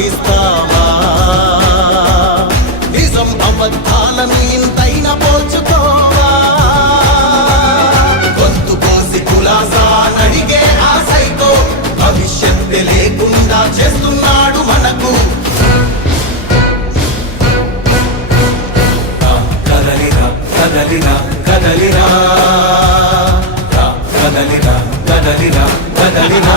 తలనాడిస్తావా నిజం అబద్ధాలను ఇంతైన పోల్చుకోవా గొంతు కోసి కులాసా నడిగే ఆశతో భవిష్యత్తు లేకుండా చేస్తున్నాడు మనకు. కదలిరా కదలిరా కదలిరా రా, కదలిరా కదలిరా కదలిరా